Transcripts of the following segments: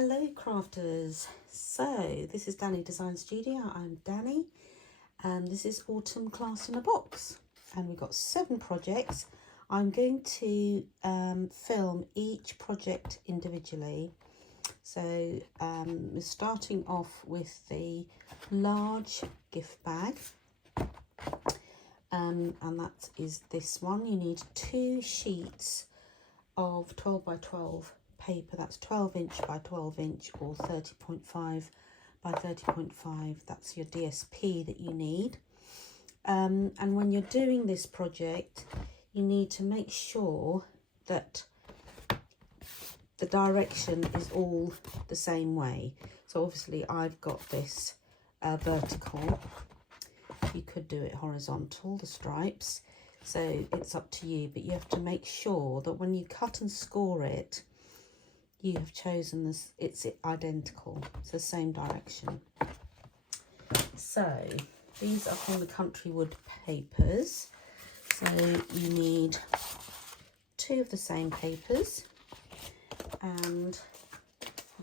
Hello crafters, so this is Danny Design Studio. I'm Danny and this is Autumn Class in a Box, and we've got 7 projects. I'm going to film each project individually. So we're starting off with the large gift bag, and that is this one. You need 2 sheets of 12 by 12 paper. That's 12 inch by 12 inch or 30.5 by 30.5. That's your DSP that you need. And when you're doing this project, you need to make sure that the direction is all the same way. So obviously I've got this vertical. You could do it horizontal, the stripes. So it's up to you, but you have to make sure that when you cut and score it, you have chosen this, it's identical, it's the same direction. So these are from the Country Wood papers. So you need 2 of the same papers, and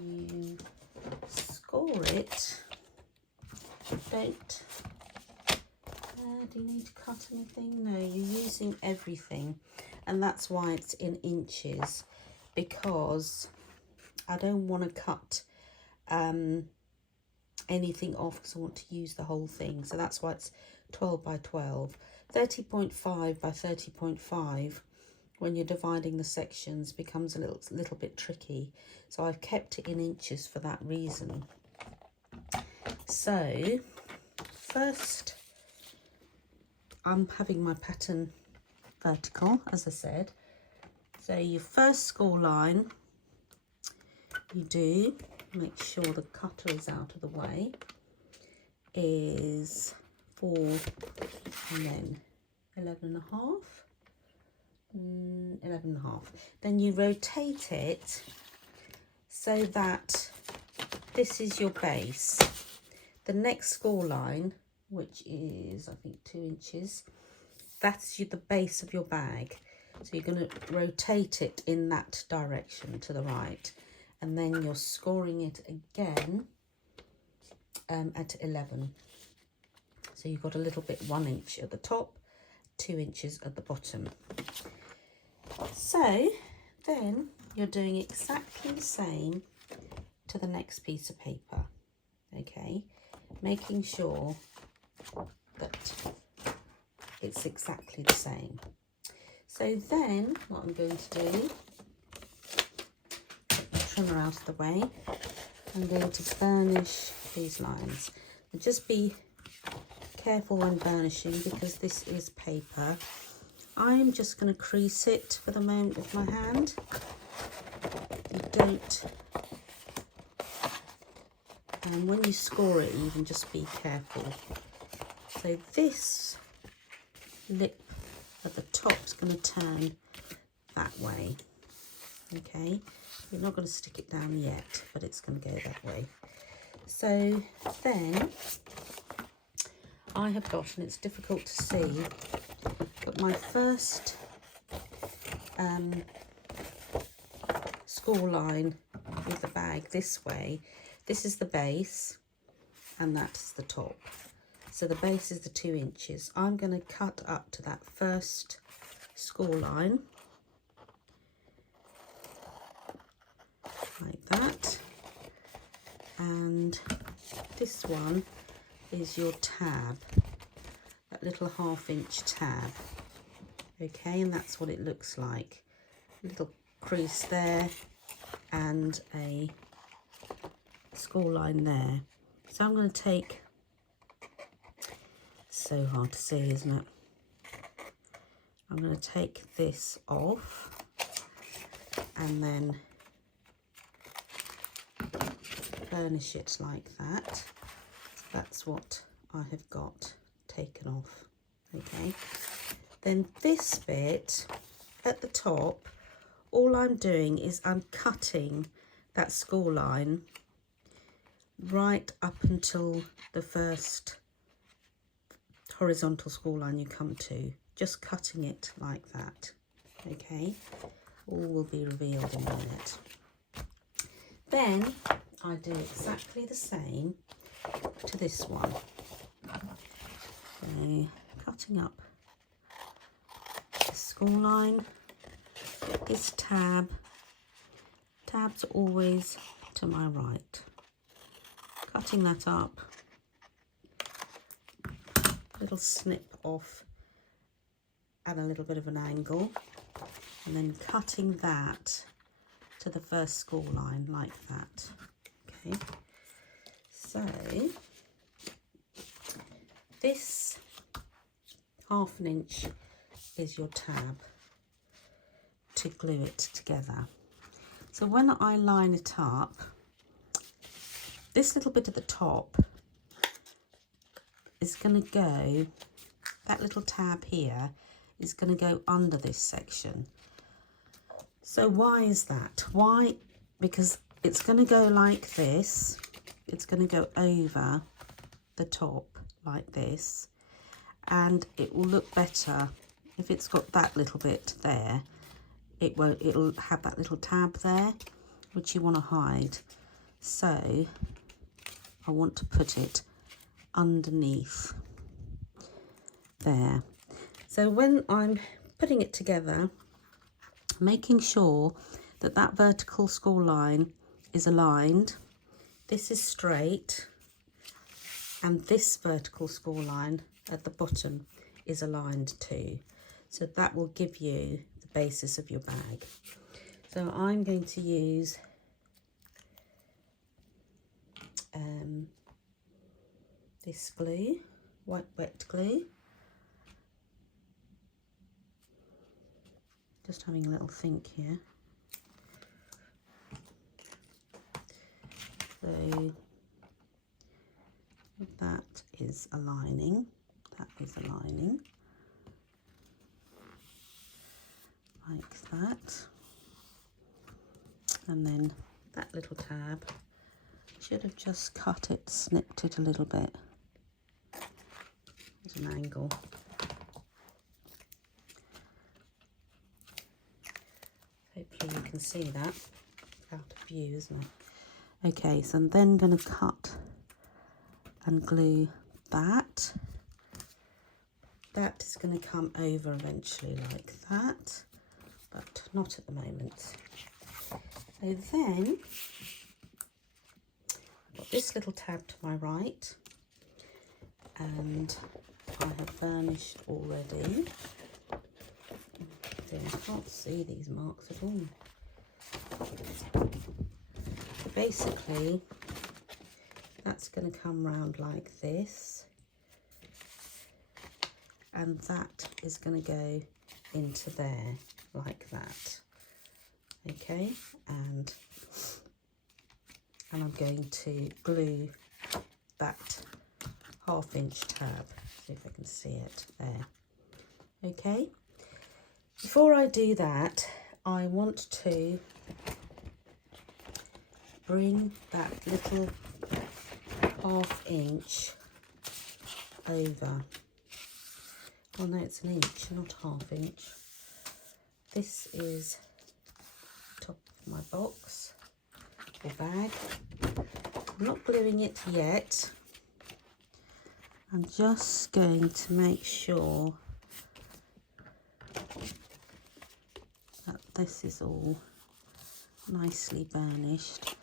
you score it. Do you need to cut anything? No, you're using everything, and that's why it's in inches, because I don't want to cut anything off because I want to use the whole thing. So that's why it's 12 by 12. 30.5 by 30.5, when you're dividing the sections, becomes a little bit tricky. So I've kept it in inches for that reason. So first, I'm having my pattern vertical, as I said. So your first score line, you do make sure the cutter is out of the way, is 4 and then 11.5, 11.5. Then you rotate it so that this is your base. The next score line, which is I think 2 inches, that's the base of your bag. So you're going to rotate it in that direction to the right, and then you're scoring it again at 11. So you've got a little bit 1 inch at the top, 2 inches at the bottom. So then you're doing exactly the same to the next piece of paper, okay, making sure that it's exactly the same. So then what I'm going to do, get the trimmer out of the way, I'm going to burnish these lines. And just be careful when burnishing, because this is paper. I'm just going to crease it for the moment with my hand. You don't, and when you score it, even just be careful. So this lip at the top is going to turn that way, okay. You're not going to stick it down yet, but it's going to go that way. So then I have got, and it's difficult to see, but my first score line with the bag this way, this is the base and that's the top. So the base is the 2 inches. I'm going to cut up to that first score line, like that. And this one is your tab, that little 1/2 inch tab. Okay, and that's what it looks like. A little crease there and a score line there. So I'm going to take, so hard to see, isn't it? I'm going to take this off and then burnish it like that. That's what I have got taken off, okay. Then this bit at the top, all I'm doing is I'm cutting that score line right up until the first horizontal score line you come to, just cutting it like that, okay. All will be revealed in a minute. Then I do exactly the same to this one. So cutting up the school line, this tabs are always to my right. Cutting that up, little snip off at a little bit of an angle, and then cutting that to the first school line like that. Okay, so this 1/2 inch is your tab to glue it together. So when I line it up, this little bit at the top is going to go, that little tab here is going to go under this section. So why is that? Why? Because it's going to go like this. It's going to go over the top like this, and it will look better if it's got that little bit there. It'll have that little tab there, which you want to hide. So I want to put it underneath there. So when I'm putting it together, making sure that that vertical school line is aligned, this is straight, and this vertical school line at the bottom is aligned too. So that will give you the basis of your bag. So I'm going to use this glue, wet glue. Just having a little think here. So that is aligning, that is aligning, like that. And then that little tab, should have just cut it, snipped it a little bit. There's an angle. Hopefully you can see that. It's out of view, isn't it? Okay, so I'm then going to cut and glue that. That is going to come over eventually like that, but not at the moment. So then I've got this little tab to my right, and I have varnished already. I can't see these marks at all. So basically, that's going to come round like this, and that is going to go into there like that. Okay, and I'm going to glue that 1/2 inch tab. See if I can see it there. Okay. Before I do that, I want to bring that little 1/2 inch over. Oh no, it's an inch, not 1/2 inch. This is top of my box or bag. I'm not gluing it yet. I'm just going to make sure that this is all nicely burnished.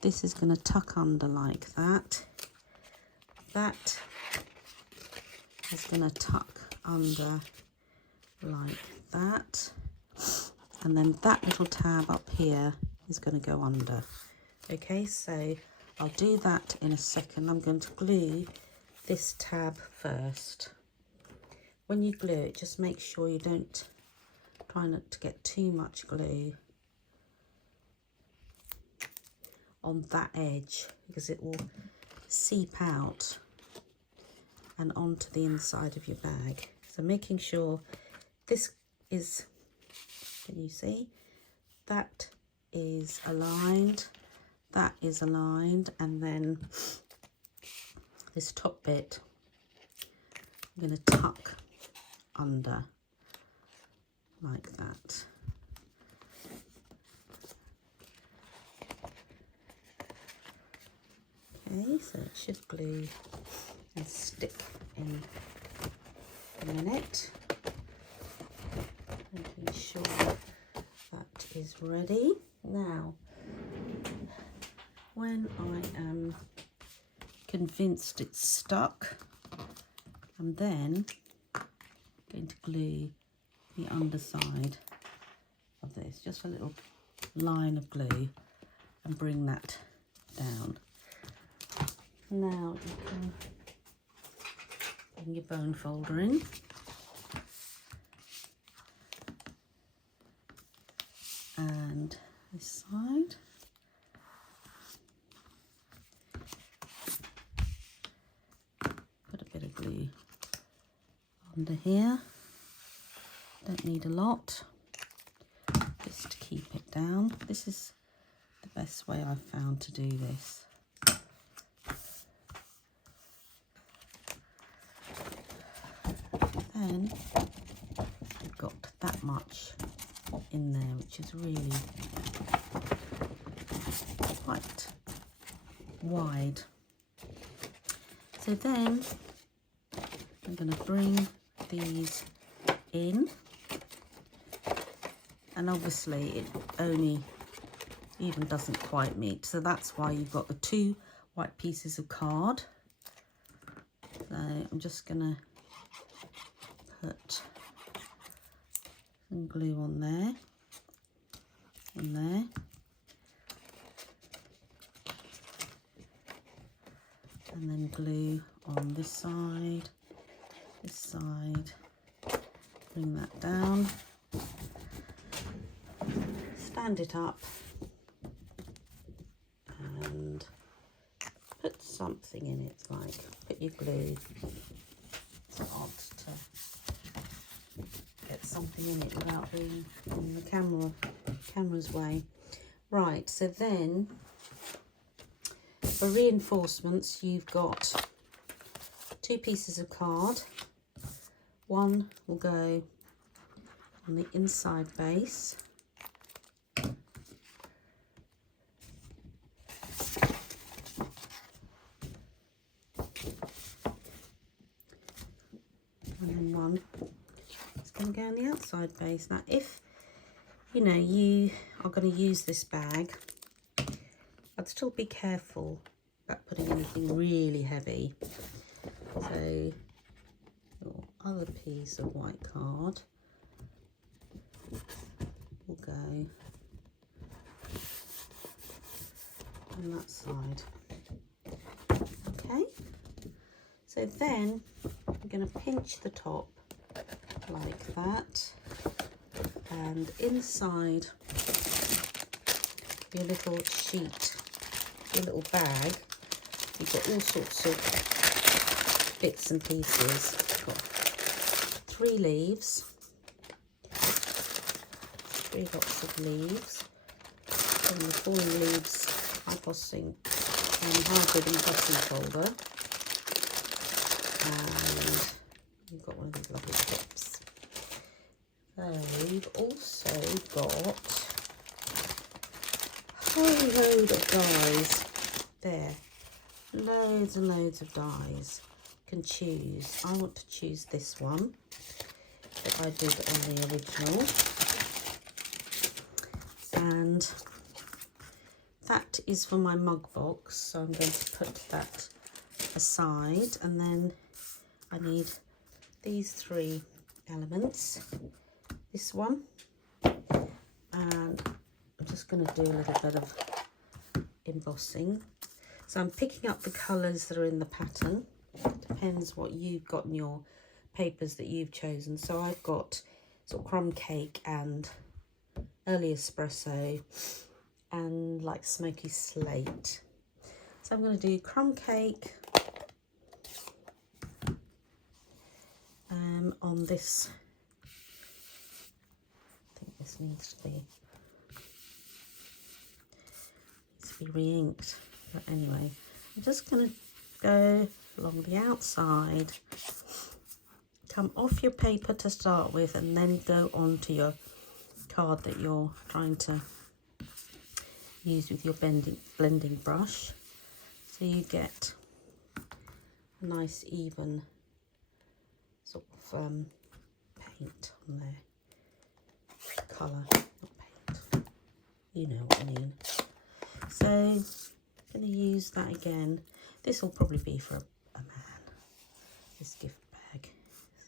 This is going to tuck under like that. That is going to tuck under like that. And then that little tab up here is going to go under. Okay, so I'll do that in a second. I'm going to glue this tab first. When you glue it, just make sure you don't try not to get too much glue on that edge, because it will seep out and onto the inside of your bag. So making sure this is, can you see, that is aligned, that is aligned, and then this top bit I'm going to tuck under like that. Okay, so it should glue and stick in a minute. Making sure that is ready. Now, when I am convinced it's stuck, I'm then going to glue the underside of this, just a little line of glue, and bring that down. Now you can bring your bone folder in. And this side. Put a bit of glue under here. Don't need a lot, just to keep it down. This is the best way I've found to do this. Then I've got that much in there, which is really quite wide. So then I'm going to bring these in, and obviously it only even doesn't quite meet, so that's why you've got the 2 white pieces of card. So I'm just going to put some glue on there and there, and then glue on this side, bring that down, stand it up and put something in it, like put your glue. It's hard to get something in it without being in the camera's way. Right, so then for reinforcements you've got 2 pieces of card. One will go on the inside base, and then one is going to go on the outside base. Now if you know you are going to use this bag, I'd still be careful about putting anything really heavy. So your other piece of white card will go on that side. Okay, so then I'm going to pinch the top like that, and inside your little sheet, your little bag, you've got all sorts of bits and pieces. You've got 3 leaves, 3 lots of leaves, and the falling leaves embossing hardwood embossing folder, and you've got one of these lovely clips. So you've also got a whole load of dies there, loads and loads of dies. You can choose. I want to choose this one that I did on the original, and that is for my mug box, so I'm going to put that aside. And then I need these 3 elements, this one, and I'm just going to do a little bit of embossing. So I'm picking up the colours that are in the pattern. Depends what you've got in your papers that you've chosen. So I've got sort of crumb cake and early espresso and like smoky slate. So I'm going to do crumb cake on this. I think this needs to be re-inked, but anyway, I'm just going to go along the outside, come off your paper to start with, and then go onto your card that you're trying to use with your blending brush. So you get a nice even sort of paint on there. Colour, not paint. You know what I mean. So I'm going to use that again. This will probably be for a man, this gift bag.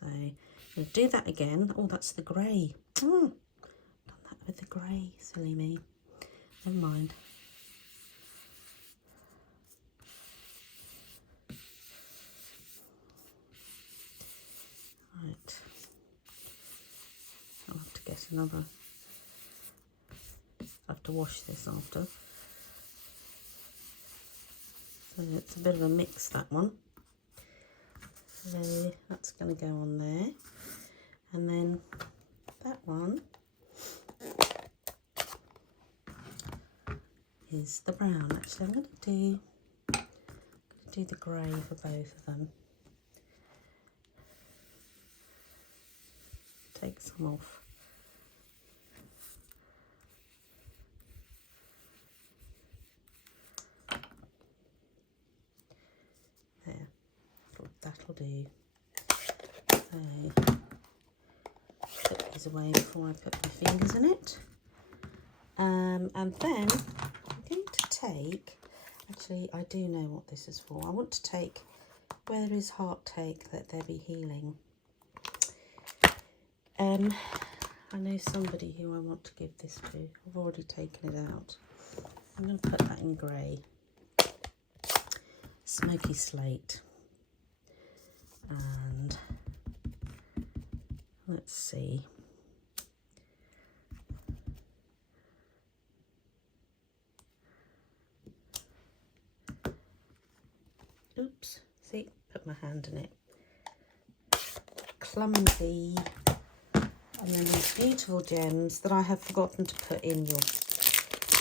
So I'm going to do that again. Oh, that's the grey. Done that with the grey, silly me. Never mind. Right. I'll have to get another. I have to wash this after. So it's a bit of a mix, that one. So that's going to go on there. And then that one is the brown. Actually, I'm going to do the grey for both of them. Take some off. There, that'll do. So, put these away before I put my fingers in it. And then I'm going to take, actually I do know what this is for. I want to take, where there is heart, take, let there be healing. I know somebody who I want to give this to. I've already taken it out. I'm going to put that in grey. Smoky slate. And let's see. Oops, see, put my hand in it. Clumsy. And then these beautiful gems that I have forgotten to put in your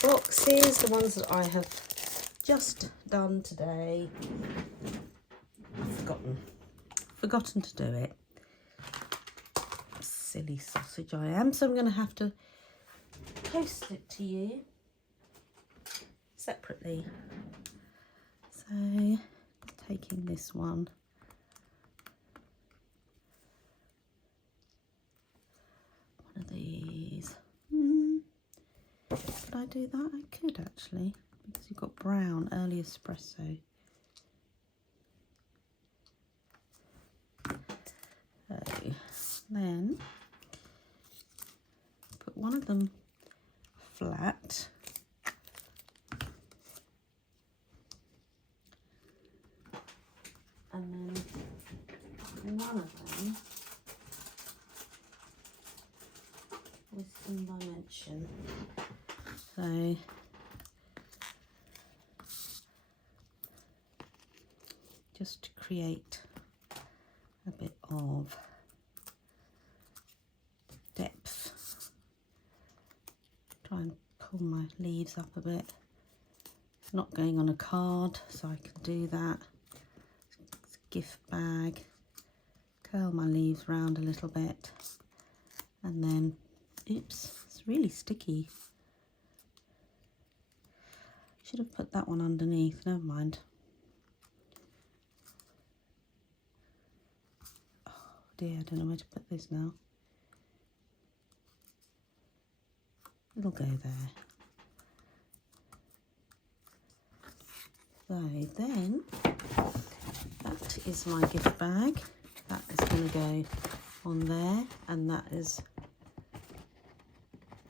boxes, the ones that I have just done today. Forgotten to do it. Silly sausage I am. So I'm going to have to post it to you separately. So taking this one. One of these. Could I do that? I could actually, because you've got brown, early espresso. So then put one of them flat. And then one of them with some dimension. So just to create a bit of depth. Try and pull my leaves up a bit. It's not going on a card, so I can do that. It's a gift bag. Curl my leaves round a little bit. And then, oops, it's really sticky. Should have put that one underneath, never mind. Oh dear, I don't know where to put this now. It'll go there. So then, that is my gift bag. That is going to go on there, and that is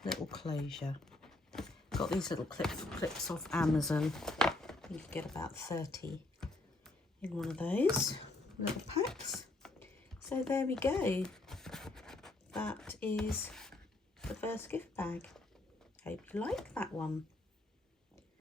little closure. Got these little clips off Amazon. You can get about 30 in one of those little packs. So there we go. That is the first gift bag. Hope you like that one.